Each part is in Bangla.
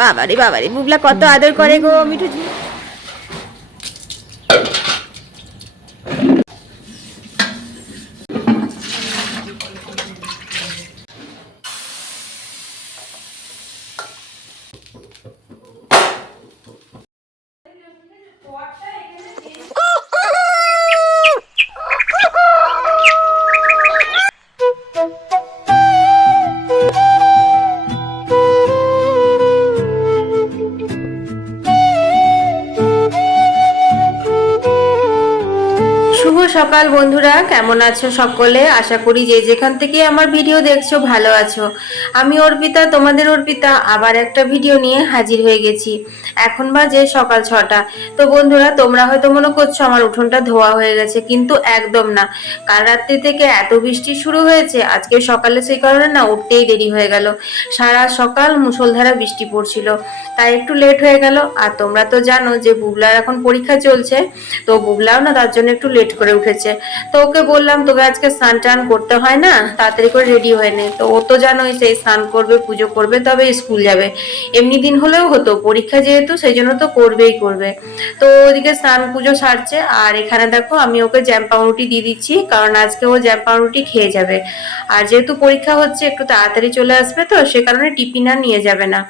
বাবারে বাবারে, বুবলা কত আদর করে গো মিঠু। শুভ সকাল বন্ধুরা, কেমন আছো সকলে? আশা করি যে যেখান থেকে আমার ভিডিও দেখছো ভালো আছো। আমি অর্পিতা, তোমাদের অর্পিতা, আবার একটা ভিডিও নিয়ে হাজির হয়ে গেছি। এখন বাজে সকাল 6টা। তো বন্ধুরা, তোমরা হয়তো মনে করছো আমার উঠোনটা ধোয়া হয়ে গেছে, কিন্তু একদম না। কাল রাত্রি থেকে এত বৃষ্টি শুরু হয়েছে, আজকে সকালে সেই কারণে না উঠতেই দেরি হয়ে গেল। সারা সকাল মুষলধারা বৃষ্টি পড়ছিল, তাই একটু লেট হয়ে গেল। আর তোমরা তো জানো যে বুবলার এখন পরীক্ষা চলছে, তো বুবলাও না তার জন্য একটু লেট করে উঠেছে। তো ওকে বললাম তোকে আজকে স্নান টান করতে হয় না, তাড়াতাড়ি করে রেডি হয়ে নে। তো ও তো জানোই সেই স্নান করবে, পুজো করবে, তবে স্কুল যাবে। এমনি দিন হলেও হতো, পরীক্ষা যেহেতু সেই জন্য তো করবেই করবে। তো ওদিকে স্নান পুজো সারছে, আর এখানে দেখো আমি ওকে জ্যাম পাউরুটি দিয়ে দিচ্ছি, কারণ আজকে ও জ্যাম পাউরুটি খেয়ে যাবে। আর যেহেতু পরীক্ষা হচ্ছে একটু তাড়াতাড়ি চলে আসবে, তো সে কারণে টিফিন আর নিয়ে যাবে না।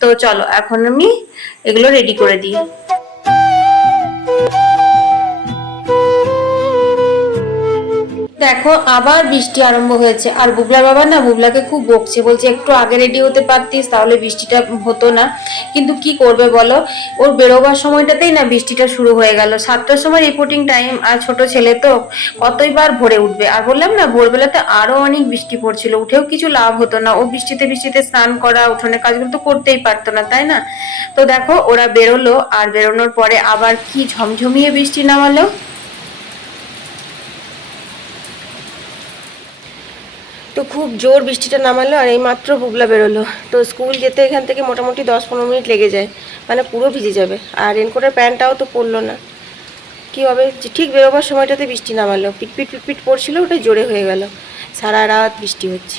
তো চলো এখন আমি এগুলো রেডি করে দিই। দেখো আবার বৃষ্টি আরম্ভ হয়েছে, আর বুবলার বাবা না বুবলাকে খুব বকছে, বলছে একটু আগে রেডি হতে পারতিস, তাহলে বৃষ্টিটা হতো না। কিন্তু কি করবে বলো, ওর বেরোবার সময়টাতেই না বৃষ্টিটা শুরু হয়ে গেল। 7টার সময় রিপোর্টিং টাইম, আর ছোট ছেলে তো কতই বার ভোরে উঠবে। আর বললাম না ভোরবেলাতে আরো অনেক বৃষ্টি পড়ছিল, উঠেও কিছু লাভ হতো না। ও বৃষ্টিতে বৃষ্টিতে স্নান করা, উঠোনের কাজগুলো তো করতেই পারতো না, তাই না? তো দেখো ওরা বেরোলো, আর বেরোনোর পরে আবার কি ঝমঝমিয়ে বৃষ্টি নামালো। তো খুব জোর বৃষ্টিটা নামালো, আর এই মাত্র বুবলা বেরোলো। তো স্কুল যেতে এখান থেকে মোটামুটি 10-15 মিনিট লেগে যায়, মানে পুরো ভিজে যাবে। আর রেনকোটের প্যান্টটাও তো পরলো না, কি হবে। যে ঠিক বেরোবার সময়টাতে বৃষ্টি নামালো, পিটপিট পিটপিট পড়ছিল, ওটাই জোরে হয়ে গেল। সারা রাত বৃষ্টি হচ্ছে।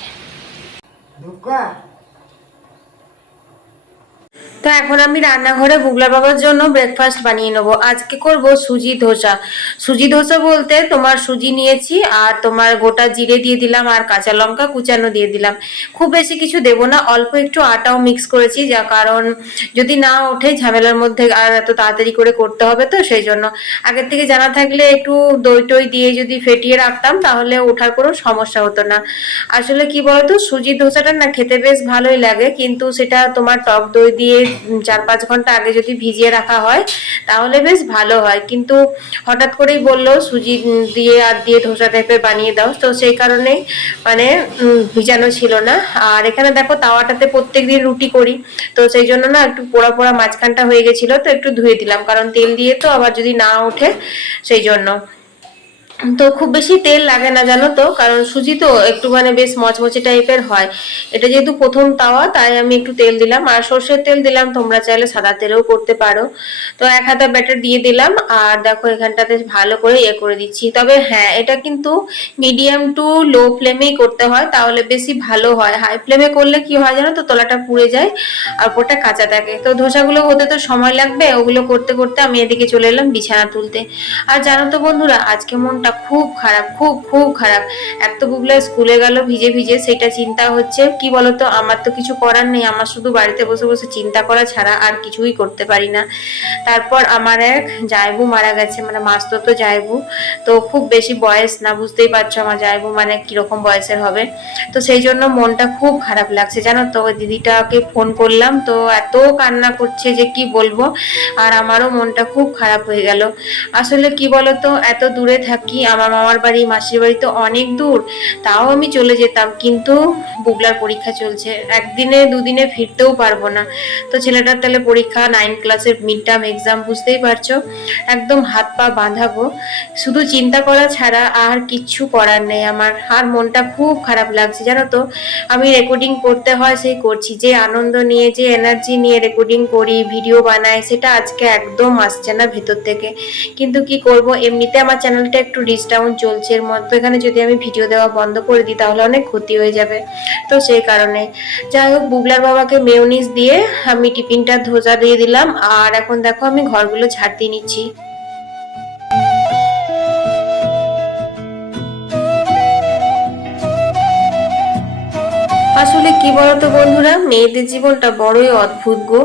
তো এখন আমি রান্নাঘরে বুবলা বাবার জন্য ব্রেকফাস্ট বানিয়ে নেবো। আজকে করব সুজি ধোসা। সুজি ধোসা বলতে তোমার সুজি নিয়েছি, আর তোমার গোটা জিরে দিয়ে দিলাম, আর কাঁচা লঙ্কা কুচানো দিয়ে দিলাম। খুব বেশি কিছু দেবো না, অল্প একটু আটাও মিক্স করেছি, যা কারণ যদি না ওঠে ঝামেলার মধ্যে আর এত তাড়াতাড়ি করে করতে হবে, তো সেই জন্য আগের থেকে জানা থাকলে একটু দই টই দিয়ে যদি ফেটিয়ে রাখতাম, তাহলে ওঠার কোনো সমস্যা হতো না। আসলে কি বলতো, সুজি ধোসাটা না খেতে বেশ ভালোই লাগে, কিন্তু সেটা তোমার টক দই দিয়ে 4-5 ঘন্টা আগে যদি ভিজিয়ে রাখা হয় তাহলে বেশ ভালো হয়। কিন্তু হঠাৎ করেই বললো সুজি দিয়ে আর দিয়ে ধোসা টাইপের বানিয়ে দাও, তো সেই কারণেই মানে ভিজানো ছিল না। আর এখানে দেখো তাওয়াটাতে প্রত্যেকদিন রুটি করি, তো সেই জন্য না একটু পোড়া পোড়া মাঝখানটা হয়ে গেছিল, তো একটু ধুয়ে দিলাম, কারণ তেল দিয়ে তো আবার যদি না ওঠে সেই জন্য। তো খুব বেশি তেল লাগে না জানো তো, কারণ সুজি তো একটু মানে বেশ মচমচে টাইপের হয়। এটা যেহেতু প্রথম তাওয়া, তাই আমি একটু তেল দিলাম, আর সর্ষের তেল দিলাম, তোমরা চাইলে সাদা তেলেও করতে পারো। তো 1 হাতা ব্যাটার দিয়ে দিলাম, আর দেখো এখানটাতে ভালো করে করে দিচ্ছি। তবে হ্যাঁ, এটা কিন্তু মিডিয়াম টু লো ফ্লেমেই করতে হয়, তাহলে বেশি ভালো হয়। হাই ফ্লেমে করলে কি হয় জানো তো, তলাটা পুড়ে যায় আর ওপরটা কাঁচা থাকে। তো ধোসাগুলো হতে তো সময় লাগবে, ওগুলো করতে করতে আমি এদিকে চলে এলাম বিছানা তুলতে। আর জানো তো বন্ধুরা, আজকে মনটা খুব খারাপ, খুব খুব খারাপ। এক তো বুবলা স্কুলে গেল ভিজে ভিজে, সেটা চিন্তা হচ্ছে। কি বলতো, আমার তো কিছু করার নেই, আমার শুধু বাড়িতে বসে বসে চিন্তা করা ছাড়া আর কিছুই করতে পারি না। তারপর আমার এক জায়বু মারা গেছে, মানে মাসতো জায়বু। তো খুব বেশি বয়স না, বুঝতেই পারছো আমার জায়বু মানে কিরকম বয়সের হবে। তো সেই জন্য মনটা খুব খারাপ লাগছে জানো তো। ওই দিদিটাকে ফোন করলাম, তো এত কান্না করছে যে কি বলবো। আর আমারও মনটা খুব খারাপ হয়ে গেল। আসলে কি বলতো, এত দূরে থাকি, আমার মামার বাড়ি মাসির বাড়ি তো অনেক দূর, তাও আমি চলে যেতাম, কিন্তু বুবলার পরীক্ষা চলছে, একদিনে দুদিনে ফিরতেও পারবো না। তো ছেলেটার তাহলে পরীক্ষা 9 ক্লাসের মিড টার্ম এক্সাম, বুঝতেই পারছো। একদম হাত পা বাঁধাবো, শুধু চিন্তা করা ছাড়া আর কিচ্ছু করার নেই আমার। আর মনটা খুব খারাপ লাগছে জানো তো। আমি রেকর্ডিং করতে হয় সেই করছি, যে আনন্দ নিয়ে যে এনার্জি নিয়ে রেকর্ডিং করি ভিডিও বানাই, সেটা আজকে একদম আসছে না ভেতর থেকে। কিন্তু কি করব, এমনিতে আমার চ্যানেলটা একটু ডিসকাউন্ট চলছে, এর মধ্যে এখানে যদি আমি ভিডিও দেওয়া বন্ধ করে দিই তাহলে অনেক ক্ষতি হয়ে যাবে। তো সেই কারণে যাই হোক, বুগলার বাবাকে মেয়োনিজ দিয়ে আমি টিফিনটা ধোসা দিয়ে দিলাম। আর এখন দেখো আমি ঘরগুলো ঝাড় দিয়ে নিচ্ছি। আসলে কি বলতো বন্ধুরা, মেয়েদের জীবনটা বড়ই অদ্ভুত গো।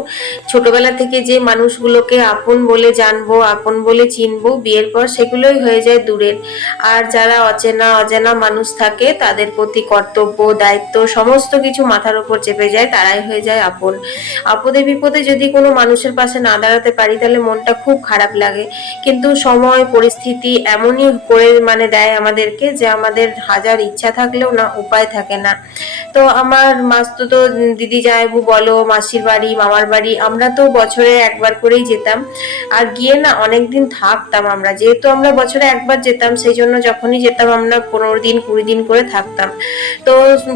ছোটবেলা থেকে যে মানুষগুলোকে আপন বলে জানবো, আপন বলে চিনবো, বিয়ের পর সেগুলোই হয়ে যায় দূরের। আর যারা অচেনা অজানা মানুষ থাকে তাদের প্রতি কর্তব্য, দায়িত্ব সমস্ত কিছু মাথার উপর চেপে যায়, তারাই হয়ে যায় আপন। আপদে বিপদে যদি কোনো মানুষের পাশে না দাঁড়াতে পারি তাহলে মনটা খুব খারাপ লাগে। কিন্তু সময় পরিস্থিতি এমনই করে দেয় আমাদেরকে যে আমাদের হাজার ইচ্ছা থাকলেও না উপায় থাকে না। তো আমার মাসতুতো দিদি জামাইবু বলো, মাসির বাড়ি, মামার বাড়ি, আমরা তো বছরে একবার করেই যেতাম। আর গিয়ে না অনেকদিন থাকতাম আমরা, যেহেতু আমরা বছরে একবার যেতাম সেই জন্য যখনই যেতাম আমরা 15 দিন 20 দিন করে থাকতাম। তো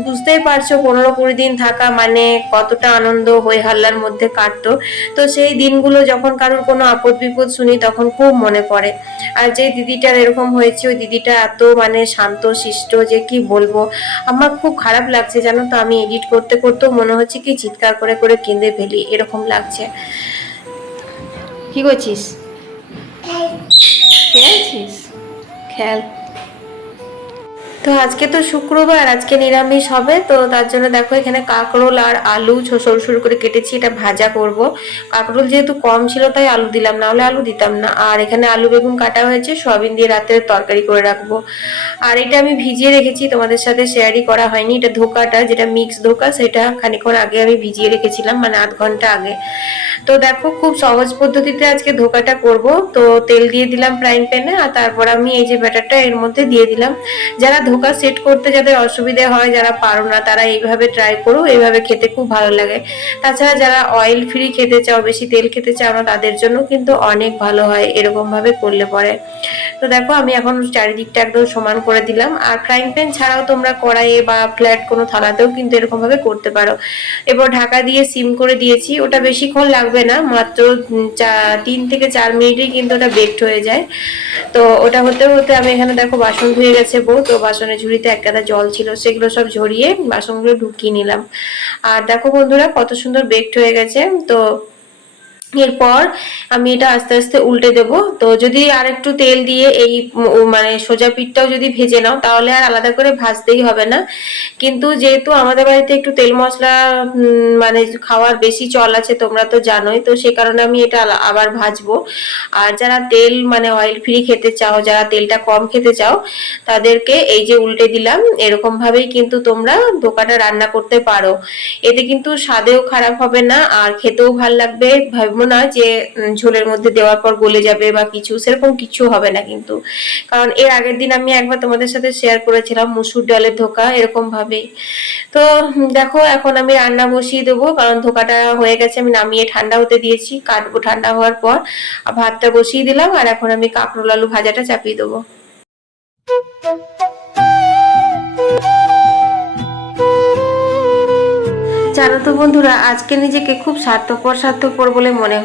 বুঝতেই পারছো 15-20 দিন থাকা মানে কতটা আনন্দ হই হাল্লার মধ্যে কাটতো। তো সেই দিনগুলো যখন কারোর কোনো আপদ বিপদ শুনি তখন খুব মনে পড়ে। আর যে দিদিটার এরকম হয়েছে ওই দিদিটা এত শান্ত শিষ্ট যে কি বলবো। আমার খুব খারাপ লাগছে জানো তো, আমি এডিট করতে করতেও মনে হচ্ছে কি চিৎকার করে করে কেঁদে ফেলি এরকম লাগছে। কি করছিস? খেলছিস? খেল। তো আজকে তো শুক্রবার, আজকে নিরামিষ হবে, তো তার জন্য দেখো এখানে কাঁকরোল আর আলু সরু সরু করে কেটেছি, এটা ভাজা করব। কাঁকরোল যেহেতু কম ছিল তাই আলু দিলাম, না হলে আলু দিতাম না। আর এখানে আলু বেগুন কাটা হয়েছে, সয়াবিন দিয়ে রাতের তরকারি করে রাখবো। আর এটা আমি ভিজিয়ে রেখেছি, তোমাদের সাথে শেয়ারই করা হয়নি। এটা ধোকাটা, যেটা মিক্স ধোকা, সেটা খানিকক্ষণ আগে আমি ভিজিয়ে রেখেছিলাম, 8 ঘন্টা আগে। তো দেখো খুব সহজ পদ্ধতিতে আজকে ধোকাটা করব। তো তেল দিয়ে দিলাম ফ্রাইং প্যানে, আর তারপর আমি এই যে ব্যাটারটা এর মধ্যে দিয়ে দিলাম। যারা ধোকা সেট করতে যাদের অসুবিধা হয়, যারা পারো না, তারা এইভাবে ট্রাই করো, এইভাবে খেতে খুব ভালো লাগে। তাছাড়া যারা অয়েল ফ্রি খেতে চাও, বেশি তেল খেতে চাও না, তাদের জন্য কিন্তু অনেক ভালো হয় এরকম ভাবে করলে পরে। তো দেখো আমি এখন চারিদিকটা একদম সমান করে দিলাম। আর ফ্রাইং প্যান ছাড়াও তোমরা কড়াইয়ে বা ফ্ল্যাট কোনো থালাতেও কিন্তু এরকম ভাবে করতে পারো। এবার ঢাকা দিয়ে সিম করে দিয়েছি, ওটা বেশিক্ষণ লাগবে না, মাত্র 3 থেকে 4 মিনিটেই কিন্তু ওটা বেকড হয়ে যায়। তো ওটা হতে হতে আমি এখানে দেখো বাসন ধুয়ে গেছে বউ, তো বাসনের ঝুড়িতে এক গাদা জল ছিল, সেগুলো সব ঝরিয়ে বাসনগুলো ঢুকিয়ে নিলাম। আর দেখো বন্ধুরা কত সুন্দর বেকড হয়ে গেছে। তো এরপর আমি এটা আস্তে আস্তে উল্টে দেব। তো যদি আর একটু তেল দিয়ে এই সোজা পিঠটাও যদি ভেজে নাও তাহলে আর আলাদা করে ভাজতেই হবে না। কিন্তু যেহেতু আমাদের বাড়িতে একটু তেল মশলা খাওয়ার বেশি চল আছে, তোমরা তো জানোই, তো সে কারণে আমি এটা আবার ভাজবো। আর যারা তেল অয়েল ফ্রি খেতে চাও, যারা তেলটা কম খেতে চাও, তাদেরকে এই যে উল্টে দিলাম এরকম ভাবেই কিন্তু তোমরা ধোকাটা রান্না করতে পারো। এতে কিন্তু স্বাদেও খারাপ হবে না আর খেতেও ভাল লাগবে। ভাববো না যে ঝোলের মধ্যে দেওয়ার পর গলে যাবে বা কিছু, সেরকম কিছু হবে না কিন্তু। কারণ এর আগের দিন আমি একবার তোমাদের সাথে শেয়ার করেছিলাম মুসুর ডালের ধোকা এরকম ভাবেই। তো দেখো এখন আমি রান্না বসিয়ে দেবো, কারণ ধোকাটা হয়ে গেছে, আমি নামিয়ে ঠান্ডা হতে দিয়েছি, কাটবো ঠান্ডা হওয়ার পর। ভাতটা বসিয়ে দিলাম আর এখন আমি কাঁকরোল আলু ভাজাটা চাপিয়ে দেবো। জানো তো বন্ধুরা, আজকে নিজেকে খুব স্বার্থপর স্বার্থপর বলে মনে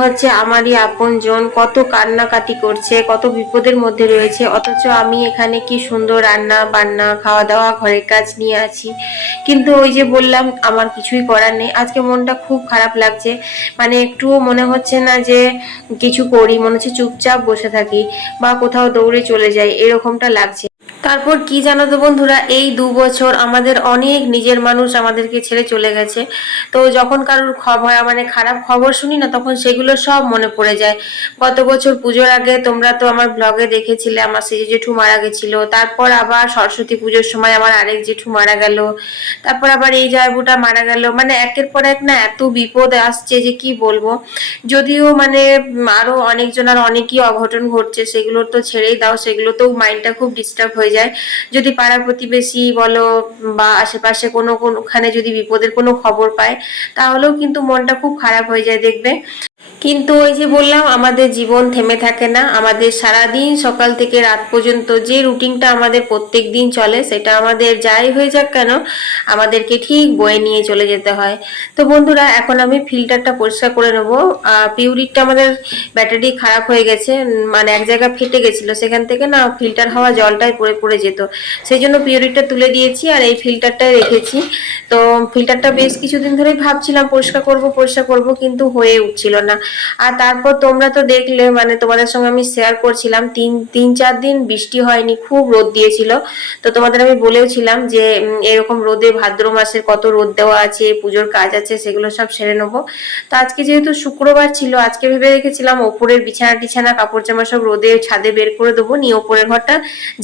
হচ্ছে আমারই আপন জন কত কান্নাকাটি করছে, কত বিপদের মধ্যে রয়েছে, অথচ আমি এখানে কি সুন্দর রান্না বান্না খাওয়া দাওয়া ঘরের কাজ নিয়ে আছি। কিন্তু ওই যে বললাম আমার কিছুই করার নেই। আজকে মনটা খুব খারাপ লাগছে, একটুও মনে হচ্ছে না যে কিছু করি, মনে হচ্ছে চুপচাপ বসে থাকি বা কোথাও দৌড়ে চলে যাই, এরকমটা লাগছে। তারপর কি জানো তো বন্ধুরা, এই 2 বছর আমাদের অনেক নিজের মানুষ আমাদেরকে ছেড়ে চলে গেছে। তো যখন কারোর খবর খারাপ খবর শুনি না, তখন সেগুলো সব মনে পড়ে যায়। গত বছর পুজোর আগে তোমরা তো আমার ব্লগে দেখেছিলে আমার সেই জেঠু মারা গেছিল, তারপর আবার সরস্বতী পুজোর সময় আমার আরেক জেঠু মারা গেল, তারপর আবার এই জয়বুটা মারা গেল। একের পর এক না এত বিপদ আসছে যে কি বলবো। যদিও আরো অনেকজনের অনেকই অঘটন ঘটছে, সেগুলো তো ছেড়েই দাও, সেগুলোতেও মাইন্ডটা খুব ডিস্টার্ব হয়ে যায়। যদি পাড়া প্রতিবেশী বলো বা আশেপাশে কোনোখানে যদি বিপদের কোনো খবর পায়, তাহলেও কিন্তু মনটা খুব খারাপ হয়ে যায় দেখবে। কিন্তু ওই যে বললাম, আমাদের জীবন থেমে থাকে না। আমাদের সারাদিন সকাল থেকে রাত পর্যন্ত যে রুটিনটা আমাদের প্রত্যেক দিন চলে, সেটা আমাদের যাই হয়ে যাক কেন আমাদেরকে ঠিক বয়ে নিয়ে চলে যেতে হয়। তো বন্ধুরা, এখন আমি ফিল্টারটা পরিষ্কার করে নেবো। পিউরিটটা আমাদের ব্যাটারি খারাপ হয়ে গেছে, মানে এক জায়গা ফেটে গেছিল, সেখান থেকে না ফিল্টার হওয়া জলটাই পড়ে পড়ে যেত। সেই জন্য পিউরিটটা তুলে দিয়েছি আর এই ফিল্টারটাই রেখেছি। তো ফিল্টারটা বেশ কিছুদিন ধরেই ভাবছিলাম পরিষ্কার করব, কিন্তু হয়ে উঠছিল না। আর তারপর তোমরা তো দেখলে, মানে তোমাদের সঙ্গে আমি শেয়ার করছিলাম, তিন তিন চার দিন বৃষ্টি হয়নি, খুব রোদ দিয়েছিল। তো তোমাদের আমি বলেওছিলাম যে এরকম রোদে ভাদ্র মাসের কত রোদ দেওয়া আছে, পুজোর কাজ আছে, সেগুলো সব সেরে নেবো। তো আজকে যেহেতু শুক্রবার ছিল, আজকে ভেবে রেখেছিলাম ওপরের বিছানা টিছানা কাপড় জামা সব রোদে ছাদে বের করে দেবো, নিয়ে ওপরের ঘরটা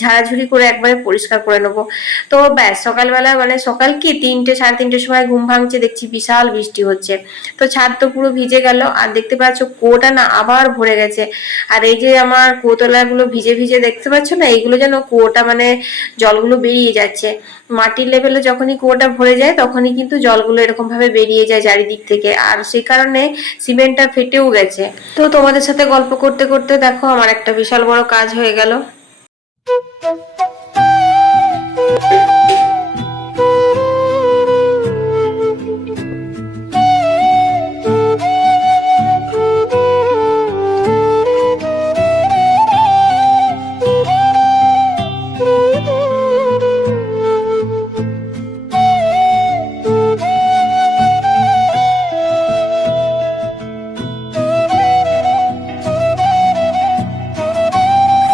ঝাড়াঝুড়ি করে একবারে পরিষ্কার করে নেবো। তো ব্যাস, সকালবেলা মানে সকাল কি 3টে সাড়ে 3টের সময় ঘুম ভাঙছে, দেখছি বিশাল বৃষ্টি হচ্ছে। তো ছাদ তো পুরো ভিজে গেল, আর দেখতে পাচ্ছ কুয়োটা না আবার ভরে গেছে। আর এই যে আমার কুয়োতলা গুলো ভিজে ভিজে দেখতে পাচ্ছ না, এইগুলো যেন কুয়োটা মানে জলগুলো বেরিয়ে যাচ্ছে। মাটির লেভেলে যখনই কুয়োটা ভরে যায় তখনই কিন্তু জলগুলো এরকম ভাবে বেরিয়ে যায় চারিদিক থেকে, আর সেই কারণে সিমেন্টটা ফেটেও গেছে। তো তোমাদের সাথে গল্প করতে করতে দেখো আমার একটা বিশাল বড় কাজ হয়ে গেল।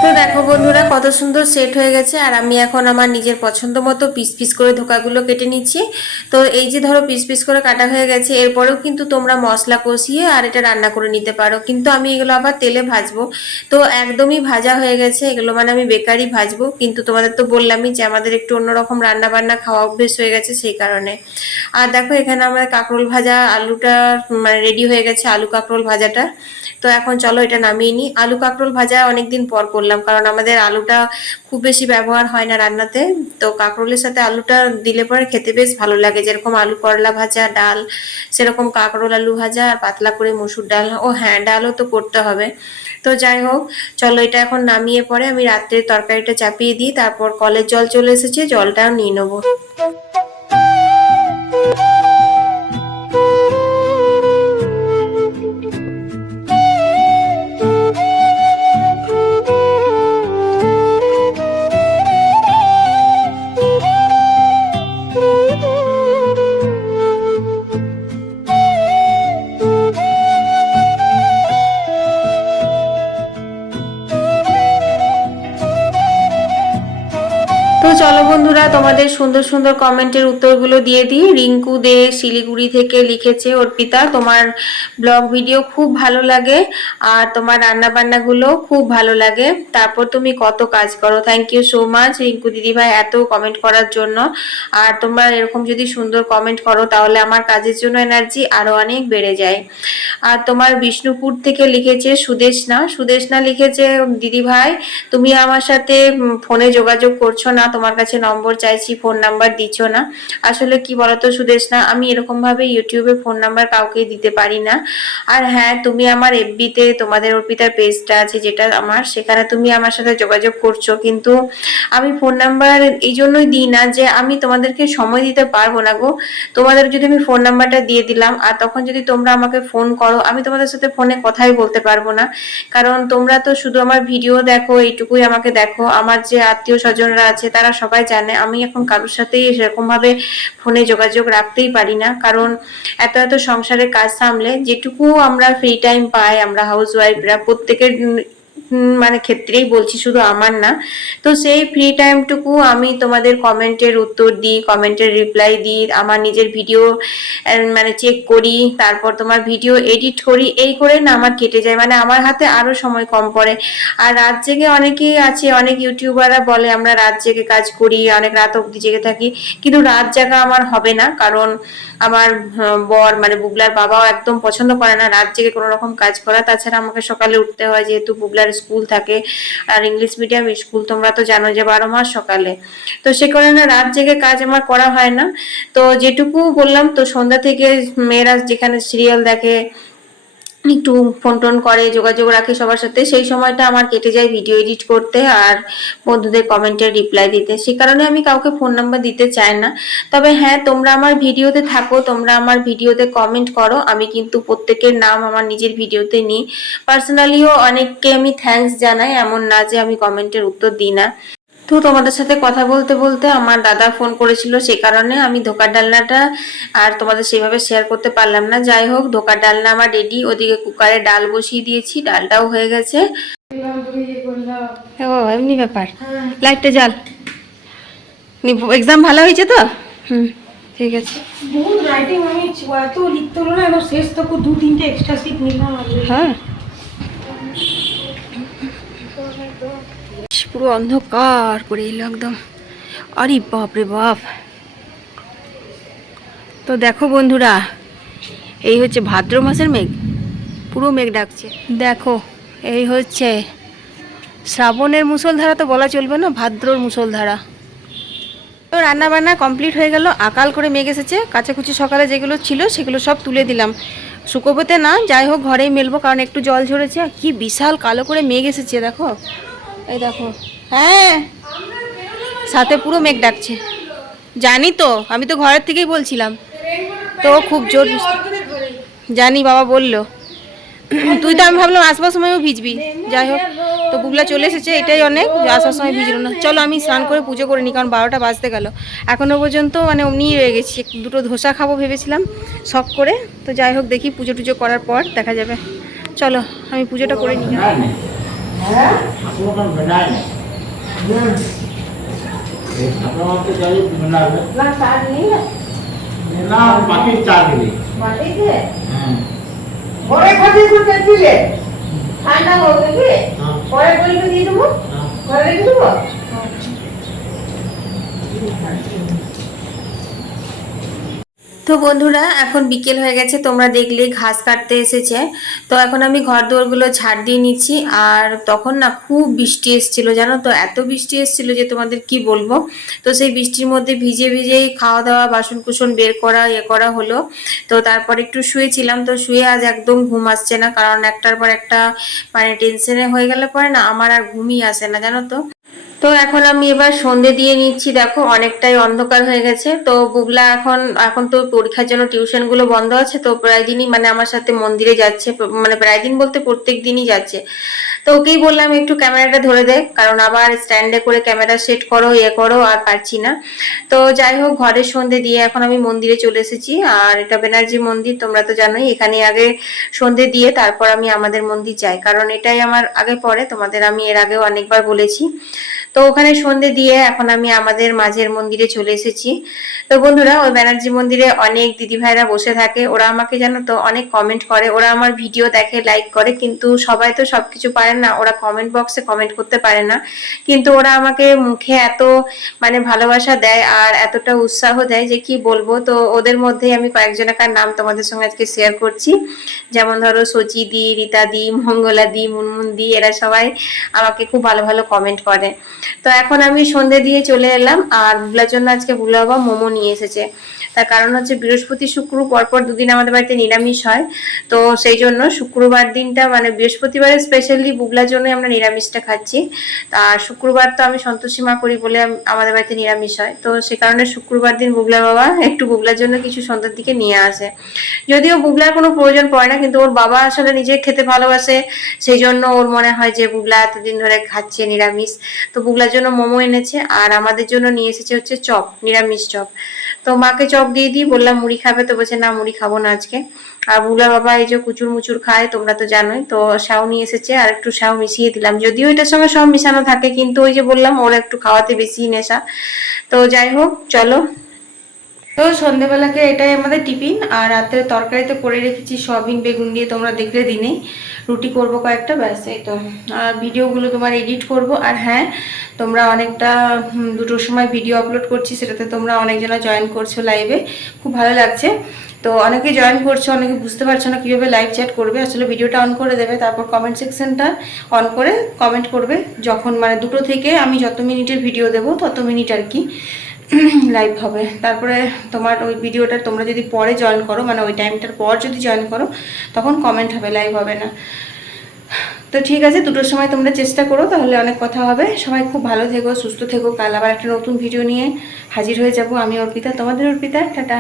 তো দেখো বন্ধুরা, কত সুন্দর সেট হয়ে গেছে। আর আমি এখন আমার নিজের পছন্দ মতো পিস পিস করে ধোকাগুলো কেটে নিচ্ছি। তো এই যে ধরো পিস পিস করে কাটা হয়ে গেছে, এরপরেও কিন্তু তোমরা মশলা কষিয়ে আর এটা রান্না করে নিতে পারো, কিন্তু আমি এগুলো আবার তেলে ভাজবো। তো একদমই ভাজা হয়ে গেছে এগুলো, মানে আমি বেকারই ভাজবো। কিন্তু তোমাদের তো বললামই যে আমাদের একটু অন্যরকম রান্না বান্না খাওয়া অভ্যেস হয়ে গেছে, সেই কারণে। আর দেখো এখানে আমাদের কাঁকরোল ভাজা আলুটা মানে রেডি হয়ে গেছে, আলু কাঁকরোল ভাজাটা। তো এখন চলো এটা নামিয়ে নিই। আলু কাঁকরোল ভাজা অনেকদিন পর করলাম, কারণ আমাদের আলুটা খুব বেশি ব্যবহার হয় না রান্নাতে। তো কাঁকরোলের সাথে আলুটা দিলে পরে খেতে বেশ ভালো লাগে, যেরকম আলু করলা ভাজা, ডাল, সেরকম কাঁকরোল আলু ভাজা, আর পাতলা করে মসুর ডাল। ও হ্যাঁ, ডালও তো করতে হবে। তো যাই হোক, চলো এটা এখন নামিয়ে পরে আমি রাত্রের তরকারিটা চাপিয়ে দিই, তারপর কলের জল চলে এসেছে, জলটাও নিয়ে নেবো। তো চলো বন্ধুরা, তোমাদের সুন্দর সুন্দর কমেন্টের উত্তরগুলো দিয়ে দিই। রিঙ্কু দে শিলিগুড়ি থেকে লিখেছে, অর্পিতা তোমার ব্লগ ভিডিও খুব ভালো লাগে, আর তোমার রান্না বান্নাগুলো খুব ভালো লাগে, তারপর তুমি কত কাজ করো। Thank you so much Rinku দিদি ভাই এত কমেন্ট করার জন্য। আর তোমরা এরকম যদি সুন্দর কমেন্ট করো তাহলে আমার কাজের জন্য এনার্জি আরো অনেক বেড়ে যায়। আর তোমার বিষ্ণুপুর থেকে লিখেছে সুদেশনা, সুদেশনা লিখেছে, দিদি ভাই তুমি আমার সাথে ফোনে যোগাযোগ করছো না, তোমার কাছে নম্বর চাইছি, ফোন নাম্বার দিচ্ছ না। আসলে কি বলতো সুদেশনা, আমি এরকম ভাবে ইউটিউবে ফোন নাম্বার কাউকে দিতে পারি না। আর হ্যাঁ, তুমি আমার এফবিতে তোমাদের অর্পিতার পেজটা আছে যেটা আমার, সেখানে তুমি আমার সাথে যোগাযোগ করছো, কিন্তু আমি ফোন নাম্বার এই জন্যই দিই না যে আমি তোমাদেরকে সময় দিতে পারবো না গো। তোমাদের যদি আমি ফোন নাম্বারটা দিয়ে দিলাম আর তখন যদি তোমরা আমাকে ফোন করো, আমি তোমাদের সাথে ফোনে কথাই বলতে পারবো না। কারণ তোমরা তো শুধু আমার ভিডিও দেখো, এইটুকুই আমাকে দেখো। আমার যে আত্মীয় স্বজনরা আছে তারা সবাই জানে আমি এখন কারোর সাথেই সেরকম ভাবে ফোনে যোগাযোগ রাখতেই পারি না, কারণ এত এত সংসারের কাজ সামলে যেটুকু আমরা ফ্রি টাইম পাই, আমরা হাউস ওয়াইফরা প্রত্যেকের মানে ক্ষেত্রেই বলছি, শুধু আমার না। তো সেই ফ্রি টাইমটুকু আমি তোমাদের কমেন্টের উত্তর দিই, কমেন্টের রিপ্লাই দিই, আমার নিজের ভিডিও মানে চেক করি, তারপর তোমার ভিডিও এডিট করি, এই করে না আমার কেটে যায়, মানে আমার হাতে আরো সময় কম পড়ে। আর রাত জেগে অনেকেই আছে, অনেক ইউটিউবাররা বলে আমরা রাত জেগে কাজ করি, অনেক রাত অব্দি জেগে থাকি, কিন্তু রাত জাগা আমার হবে না, কারণ আমার বর মানে বুগলার বাবাও একদম পছন্দ করে না রাত জেগে কোনো রকম কাজ করা। তাছাড়া আমাকে সকালে উঠতে হয়, যেহেতু বুগলার স্কুল থাকে, আর ইংলিশ মিডিয়াম স্কুল, তোমরা তো জানো যে 12 মাস সকালে। তো সে কারণে রাত জেগে কাজ আমার করা হয় না। তো যেটুকু বললাম, তো সন্ধ্যা থেকে মেয়েরা যেখানে সিরিয়াল দেখে, একটু ফোন টোন করে, যোগাযোগ রাখে সবার সাথে, সেই সময়টা আমার কেটে যায় ভিডিও এডিট করতে আর বন্ধুদের কমেন্টের রিপ্লাই দিতে। সেই কারণে আমি কাউকে ফোন নাম্বার দিতে চাই না। তবে হ্যাঁ, তোমরা আমার ভিডিওতে থাকো, তোমরা আমার ভিডিওতে কমেন্ট করো, আমি কিন্তু প্রত্যেকের নাম আমার নিজের ভিডিওতে নিই। পার্সোনালিও অনেককে আমি থ্যাঙ্কস জানাই, এমন না যে আমি কমেন্টের উত্তর দিই না। তো তোমাদের সাথে কথা বলতে বলতে আমার দাদা ফোন করেছিল, সেই কারণে আমি ধোকার ডালনাটা আর তোমাদের সেইভাবে শেয়ার করতে পারলাম না। যাই হোক, ধোকার ডালনা আমার রেডি, ওদিকে কুকারে ডাল বসিয়ে দিয়েছি, ডালটাও হয়ে গেছে। ও এমনি ব্যাপার, লাইটটা জ্বাল। এক্সাম ভালো হয়েছে তো? ঠিক আছে। বহুত রাইটিং আমি এত লিখতে হলো না, এবার শেষ তো 2-3টে এক্সট্রা শিট নিলাম। হ্যাঁ, পুরো অন্ধকার করে এলো একদম। আরে বাপ রে বাপ। তো দেখো বন্ধুরা, এই হচ্ছে ভাদ্র মাসের মেঘ, পুরো মেঘ ডাকছে। দেখো, এই হচ্ছে শ্রাবণের মুষলধারা তো বলা চলবে না, ভাদ্রর মুষলধারা। তো রান্না বান্না কমপ্লিট হয়ে গেল, আকাল করে মেঘ এসেছে। কাচাকুচি সকালে যেগুলো ছিল সেগুলো সব তুলে দিলাম, শুকোবোতে না, যাই হোক ঘরেই মেলবো, কারণ একটু জল ঝরেছে। কি বিশাল কালো করে মেঘ এসেছে দেখো, এই দেখো। হ্যাঁ, সাথে পুরো মেঘ ডাকছে। জানি তো, আমি তো ঘরের থেকেই বলছিলাম তো, খুব জোর জানি, বাবা বললো। তুই তো, আমি ভাবলাম আসবার সময়ও ভিজবি। যাই হোক, তো বুগলা চলে এসেছে, এটাই অনেক, আসার সময় ভিজলো না। চলো আমি স্নান করে পুজো করে নিই, কারণ 12টা বাজতে গেল। এখনও পর্যন্ত মানে অমনিই রয়ে গেছি, দুটো ধোসা খাবো ভেবেছিলাম শখ করে। তো যাই হোক, দেখি পুজো টুজো করার পর দেখা যাবে। চলো আমি পুজোটা করে নিই। ঠান্ডা হোক দেখি, পরে বলবে দিয়ে দেবো, ঘরে রেখে দেবো। তো বন্ধুরা, এখন বিকেল হয়ে গেছে, তোমরা দেখলে ঘাস কাটতে এসেছে। তো এখন আমি ঘর দুয়ারগুলো ঝাড় দিয়ে নিচ্ছি। আর তখন না খুব বৃষ্টি এসেছিল, জানো তো, এত বৃষ্টি এসেছিল যে তোমাদের কি বলবো। তো সেই বৃষ্টির মধ্যে ভিজে ভিজেই খাওয়া দাওয়া, বাসন কুসন বের করা, করা হলো। তো তারপর একটু শুয়েছিলাম, তো শুয়ে আজ একদম ঘুম আসছে না, কারণ একটার পর একটা মানে টেনশনে হয়ে গেলে পরে না আমার আর ঘুমই আসে না, জানো তো। তো এখন আমি এবার সন্ধে দিয়ে নিচ্ছি, দেখো অনেকটাই অন্ধকার হয়ে গেছে। তো বুগলা এখন এখন তো পরীক্ষার জন্য টিউশন গুলো বন্ধ আছে, তো প্রায় দিনই মানে আমার সাথে মন্দিরে যাচ্ছে, মানে প্রায় দিন বলতে প্রত্যেক দিনই যাচ্ছে। তো ওকেই বললাম একটু ক্যামেরাটা ধরে দেখ, কারণ আবার স্ট্যান্ডে করে ক্যামেরা সেট করো, করো, আর পারছি না। তো যাই হোক, ঘরের সন্ধে দিয়ে এখন আমি মন্দিরে চলে এসেছি। আর এটা ব্যানার্জি মন্দির, তোমরা তো জানোই, এখানে আগে সন্ধে দিয়ে তারপর আমি আমাদের মন্দির যাই, কারণ এটাই আমার আগে পড়ে, তোমাদের আমি এর আগেও অনেকবার বলেছি। তো ওখানে সন্ধে দিয়ে এখন আমি আমাদের মাঝের মন্দিরে চলে এসেছি। তো বন্ধুরা, ওই ব্যানার্জি মন্দিরে অনেক দিদি ভাইরা বসে থাকে, ওরা আমাকে জানো তো অনেক কমেন্ট করে, ওরা আমার ভিডিও দেখে, লাইক করে, কিন্তু সবাই তো সবকিছু পারে না, ওরা কমেন্ট বক্সে কমেন্ট করতে পারে না। কিন্তু ওরা আমাকে মুখে এত মানে ভালোবাসা দেয় আর এতটা উৎসাহ দেয় যে কি বলবো। তো ওদের মধ্যেই আমি কয়েকজনকার নাম তোমাদের সঙ্গে আজকে শেয়ার করছি। যেমন ধরো সচি দি, রীতা দি, মঙ্গলা দি, মুনমুন দি, এরা সবাই আমাকে খুব ভালো ভালো কমেন্ট করে। তো এখন আমি সন্ধে দিয়ে চলে এলাম, আর বুগলার জন্য আজকে বুগলা বাবা মোমো নিয়ে এসেছে। তার কারণ হচ্ছে বৃহস্পতি শুক্র পরপর দুদিন আমাদের বাড়িতে নিরামিষ হয়। তো সেই জন্য শুক্রবার দিনটা মানে বৃহস্পতিবারে স্পেশালি বুগলার জন্য আমরা নিরামিষটা খাচ্ছি। আর শুক্রবার তো আমি সন্তোষী মা করি বলে আমাদের বাড়িতে নিরামিষ হয়। তো সে কারণে শুক্রবার দিন বুগলা বাবা একটু বুগলার জন্য কিছু সন্ধ্যার দিকে নিয়ে আসে। যদিও বুগলার কোনো প্রয়োজন পড়ে না, কিন্তু ওর বাবা আসলে নিজে খেতে ভালোবাসে, সেই জন্য ওর মনে হয় যে বুগলা এতদিন ধরে খাচ্ছে নিরামিষ। তো বুগলার জন্য মোমো এনেছে, আর আমাদের জন্য নিয়ে এসেছে হচ্ছে চপ, নিরামিষ চপ। তো মাকে চপ দিয়ে দিই, বললাম মুড়ি খাবে, তো বলছে না মুড়ি খাবো না আজকে। আর বুগলা বাবা এই যে কুচুর মুচুর খায়, তোমরা তো জানোই। তো শাও নিয়ে এসেছে, আর একটু শাও মিশিয়ে দিলাম, যদিও এটার সঙ্গে সব মিশানো থাকে, কিন্তু ওই যে বললাম ওরা একটু খাওয়াতে বেশি নেশা। তো যাই হোক, চলো। তো সন্ধেবেলাকে এটাই আমাদের টিফিন, আর রাতের তরকারিতে করে রেখেছি সয়াবিন বেগুন দিয়ে, তোমরা দেখলে দিনেই রুটি করব কয়েকটা, ব্যাস এই তো। আর ভিডিওগুলো তোমার এডিট করব। আর হ্যাঁ, তোমরা অনেকটা 2টোর সময় ভিডিও আপলোড করছি, সেটাতে তোমরা অনেকজনা জয়েন করছো লাইভে, খুব ভালো লাগছে। তো অনেকে জয়েন করছো, অনেকে বুঝতে পারছো না কীভাবে লাইভ চ্যাট করবে। আসলে ভিডিওটা অন করে দেবে, তারপর কমেন্ট সেকশনটা অন করে কমেন্ট করবে, যখন মানে 2টো থেকে আমি যত মিনিটের ভিডিও দেবো তত মিনিট আর কি। লাইভ হবে। তারপরে তোমার ওই ভিডিওটা তোমরা যদি পরে জয়েন করো, মানে ওই টাইমটার পর যদি জয়েন করো তখন কমেন্ট হবে, লাইভ হবে না। তো ঠিক আছে, 2টোর সময় তোমরা চেষ্টা করো, তাহলে অনেক কথা হবে। সবাই খুব ভালো থেকো, সুস্থ থেকো। কাল আবার একটা নতুন ভিডিও নিয়ে হাজির হয়ে যাব। আমি অর্পিতা, তোমাদের অর্পিতা। টাটা।